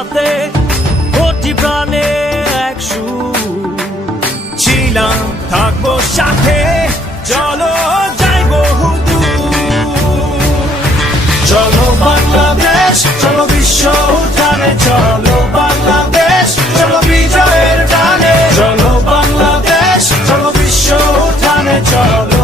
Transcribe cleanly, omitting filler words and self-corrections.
সাথে কোটি প্রাণে এক সুর ছিলাম থাকবো সাথে চলো যাই বহুদূর চলো বাংলাদেশ চলো বিশ্ব উঠানে চলো বাংলাদেশ চলো বিজয়ের গানে চলো বাংলাদেশ চলো বিশ্ব উঠানে চলো